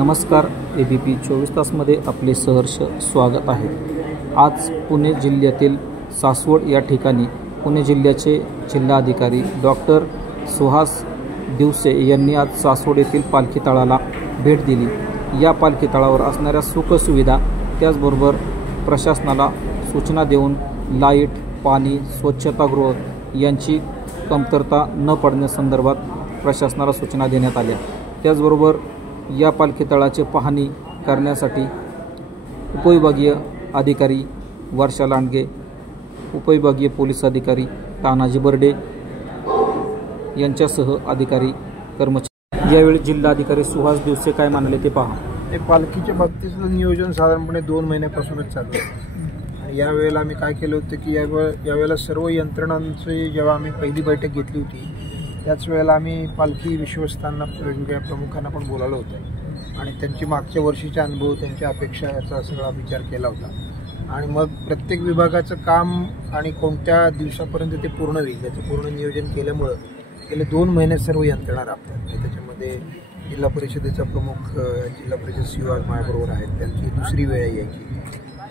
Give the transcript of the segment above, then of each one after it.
नमस्कार, ABP 24 तासमध्ये आपले सहर्ष स्वागत आहे। आज पुणे जिल्ह्यातील सासवड या ठिकाणी पुणे जिल्ह्याचे जिल्हाधिकारी डॉक्टर सुहास दिवसे यांनी आज सासवड येथील पालखी तळाला भेट दिली। या पालखी तळावर असणाऱ्या सुखसुविधा त्याचबरोबर प्रशासनाला सूचना देऊन लाईट, पाणी, स्वच्छतागृह यांची कमतरता न पडण्यासंदर्भात प्रशासनाला सूचना देण्यात आल्या। त्याचबरोबर या पालखी तळाची पाहणी करण्यासाठी उपविभागीय अधिकारी वर्षा लांडगे, उपविभागीय पोलीस अधिकारी तानाजी बर्डे यांच्यासह अधिकारी कर्मचारी। यावेळी जिल्हाधिकारी सुहास दिवसे काय म्हणाले ते पहा। पालखीच्या बाबतीतलं नियोजन साधारणपणे 2 महिन्यापासूनच चालू आहे। यावेळेला आम्ही काय केलं होतं की यावेळेला सर्व यंत्रणांची जेव्हा आम्ही पहिली बैठक घेतली होती त्याच वेळेला आम्ही पालखी विश्वस्तांना, वेगवेगळ्या प्रमुखांना पण बोलावलं होतं आणि त्यांची मागच्या वर्षीचे अनुभव, त्यांच्या अपेक्षा याचा सगळा विचार केला होता। आणि मग प्रत्येक विभागाचं काम आणि कोणत्या दिवसापर्यंत ते पूर्ण होईल याचं पूर्ण नियोजन केल्यामुळं गेले 2 महिने सर्व यंत्रणा राबतात। त्याच्यामध्ये जिल्हा परिषदेचा प्रमुख, जिल्हा परिषद CEO आज माझ्याबरोबर आहेत, त्यांची दुसरी वेळ आहे याची।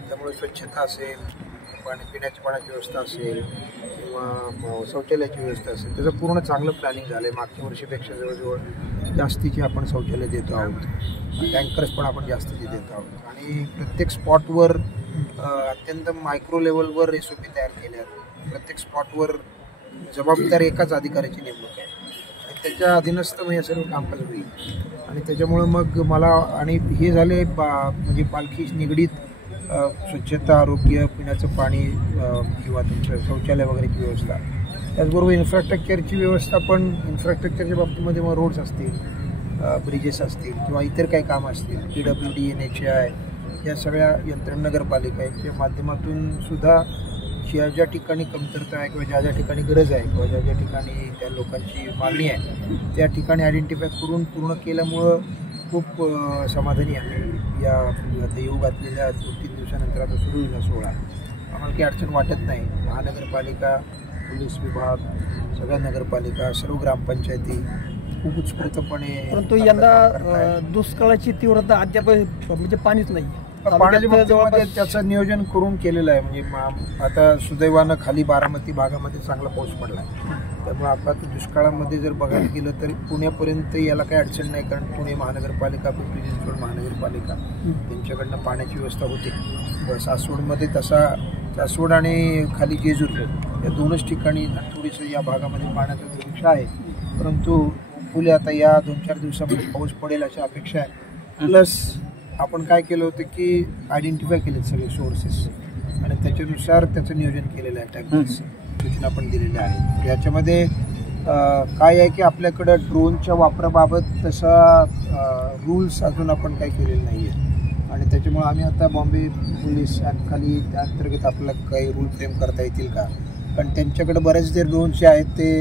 त्यामुळे स्वच्छता असेल, पिण्याच्या पाण्याची व्यवस्था असेल किंवा शौचालयाची व्यवस्था असेल, त्याचं पूर्ण चांगलं प्लॅनिंग झालं आहे। मागच्या वर्षीपेक्षा जवळजवळ जास्तीचे आपण शौचालय देतो आहोत, टँकर्स पण आपण जास्तीचे देतो आहोत आणि प्रत्येक स्पॉटवर अत्यंत मायक्रो लेवलवर SOP तयार केल्या आहेत। प्रत्येक स्पॉटवर जबाबदार एकाच अधिकाऱ्याची नेमणूक आहे आणि त्याच्या अधीनस्थ हे सर्व कामकाज होईल। आणि त्याच्यामुळं मग मला आणि हे झाले म्हणजे पालखीशी निगडीत स्वच्छता, आरोग्य, पिण्याचं पाणी किंवा तुमचं शौचालय वगैरेची व्यवस्था, त्याचबरोबर इन्फ्रास्ट्रक्चरची व्यवस्था पण इन्फ्रास्ट्रक्चरच्या बाबतीमध्ये मग रोड्स असतील, ब्रिजेस असतील किंवा इतर काही कामं असतील, PWD, NHAI या सगळ्या यंत्रणा, नगरपालिका यांच्या माध्यमातून सुद्धा ज्या ठिकाणी कमतरता आहे किंवा ज्या ठिकाणी गरज आहे किंवा ज्या ठिकाणी त्या लोकांची मागणी आहे त्या ठिकाणी आयडेंटिफाय करून पूर्ण केल्यामुळं खूप समाधानी आहे। या आता येऊ घातलेल्या 2-3 दिवसानंतर आता सुरू होईल सोहळा, आम्हाला काही अडचण वाटत नाही। महानगरपालिका, पोलीस विभाग, सगळ्या नगरपालिका, सर्व ग्रामपंचायती खूप उत्स्फूर्तपणे, परंतु यंदा दुष्काळाची तीव्रता अद्याप म्हणजे पाणीच नाही। पाण्याच्या बाबतीमध्ये त्याचं नियोजन करून केलेलं आहे। म्हणजे आता सुदैवानं खाली बारामती भागामध्ये चांगला पाऊस पडला आहे, त्यामुळे आता दुष्काळामध्ये जर बघायला गेलं तर पुण्यापर्यंत याला काही अडचण नाही, कारण पुणे महानगरपालिका, पिंपरी चिंचवड महानगरपालिका त्यांच्याकडनं पाण्याची व्यवस्था होते। सासवडमध्ये तसा, सासवड आणि खाली जेजूर या 2च ठिकाणी थोडीसं या भागामध्ये पाण्याचा दुर्भिक्ष आहे, परंतु पुढे आता या 2-4 दिवसामध्ये पाऊस पडेल अशी अपेक्षा आहे। प्लस आपण काय केलं होतं की आयडेंटिफाय केले सगळे सोर्सेस आणि त्याच्यानुसार त्याचं नियोजन केलेलं आहे। टॅक्स सूचना पण दिलेल्या आहेत। याच्यामध्ये काय आहे की आपल्याकडं ड्रोनच्या वापराबाबत तसा रूल्स अजून आपण काही केलेले नाही आहे आणि त्याच्यामुळे आम्ही आता बॉम्बे पोलीस ॲक्टखाली त्या अंतर्गत आपल्याला काही रूल फ्रेम करता येतील का, कारण त्यांच्याकडे बरेच जे ड्रोन्स जे आहेत ते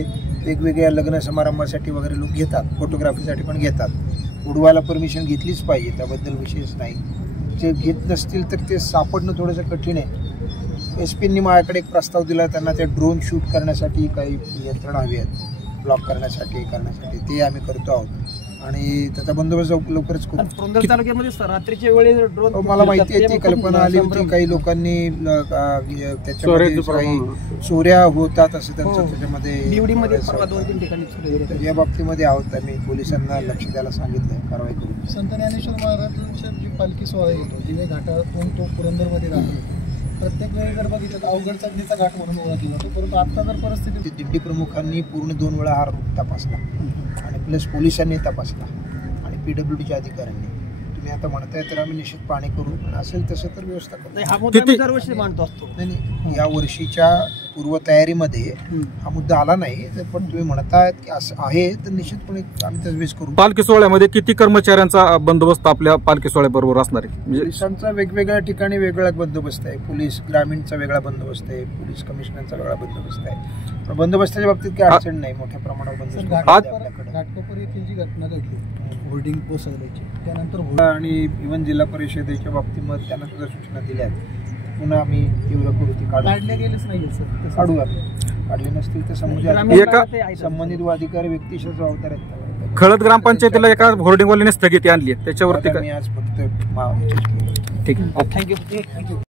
वेगवेगळ्या लग्न समारंभासाठी वगैरे लोक घेतात, फोटोग्राफीसाठी पण घेतात। उडवायला परमिशन घेतलीच पाहिजे, त्याबद्दल विशेष नाही। जे घेत नसतील तर ते सापडणं थोडंसं कठीण आहे। SPंनी माझ्याकडे एक प्रस्ताव दिला, त्यांना ते ड्रोन शूट करण्यासाठी काही यंत्रणा हवी आहेत, ब्लॉक करण्यासाठी ते आम्ही करतो आहोत आणि त्याचा बंदोबस्त लवकरच करू। पुरंदर तालुक्यामध्ये रात्रीच्या वेळी ड्रोन, मला माहिती आहे ती कल्पना आली होती, काही लोकांनी त्याच्यामध्ये काही चोऱ्या होतात असं त्यांचं त्याच्यामध्ये या बाबतीमध्ये आहोत। आम्ही पोलिसांना लक्ष द्यायला सांगितलंय, कारवाई करू। संत ज्ञानेश्वर महाराजांच्या जी पालखी सोहळा येतो दिवे घाटातून तो पुरंदरमध्ये राहतो, प्रत्येक वेळी जर बघितलं तर अवघड चढणीचा घाट म्हणून ओळखला जातो, परंतु आता जर परिस्थिती दिंडी प्रमुखांनी पूर्ण 2 वेळा हा रूट तपासला आणि प्लस पोलिसांनी तपासला आणि PWDच्या अधिकाऱ्यांनी। तुम्ही आता म्हणताय तर आम्ही निश्चित पाणी करू, पण असेल तसं तर व्यवस्था करू। हा मुद्दा दरवर्षी मांडतो असतो। नाही, या वर्षीच्या पूर्वतयारीमध्ये हा मुद्दा आला नाही, पण तुम्ही म्हणतायत की असं आहे तर निश्चितपणे आम्ही तजवीज करू। पालखी सोहळ्यामध्ये किती कर्मचाऱ्यांचा बंदोबस्त आपल्या पालखी सोहळ्याबरोबर असणार आहे? पोलिसांचा वेगवेगळ्या ठिकाणी वेगळा बंदोबस्त आहे, पोलीस ग्रामीणचा वेगळा बंदोबस्त आहे, पोलीस कमिशनरचा वेगळा बंदोबस्त आहे, पण बंदोबस्ताच्या बाबतीत काही अडचण नाही। मोठ्या प्रमाणावर बंदोबस्त आपल्याकडे। घाटकोपर येथील जी घटना घडली होर्डिंग कोसळल्याची, त्यानंतर आणि इव्हन जिल्हा परिषदेच्या बाबतीमध्ये त्यांना सुद्धा सूचना दिल्या आहेत, पुन्हा आम्ही तीव्र करू, ती काढले गेलेच नाही सर, काढले नसतील तर संबंधित अधिकारी व्यक्तिशः जबाबदार आहेत। खळद ग्रामपंचायतीला एका होर्डिंगवाल्याने स्थगिती आणली आहे, त्याच्यावरती आता काय? मी आज फक्त ठीक आहे. थँक्यू.